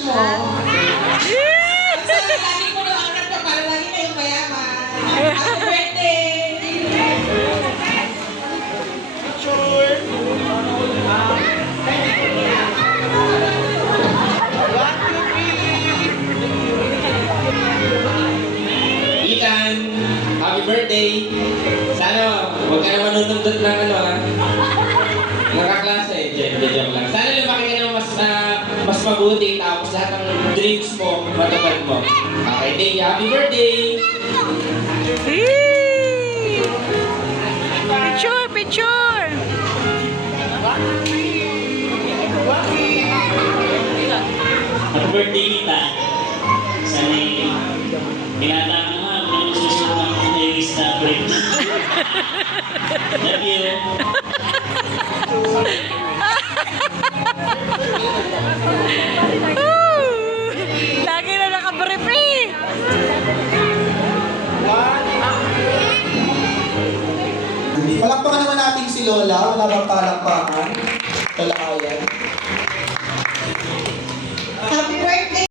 crush mo? Kasi lagi mo na anak ka para lagi kayong mayaman. Happy birthday! Ethan, happy birthday! Sana, huwag ka naman nunundot ng ano ha. Nakaklase, joke lang. Sana lumaki ka ng mas mabuti, tapos lahat ng dreams mo, matupad mo. Okay, thank you. Happy birthday! Picture, picture! Happy birthday, Nita. Sana'y binata ka naman, kung ano susunod ng Lewis na Briggs. Love you. Lagi na nakabrief eh! Palakpakan naman natin si Lola. Wala bang palakpakan? Talakayan.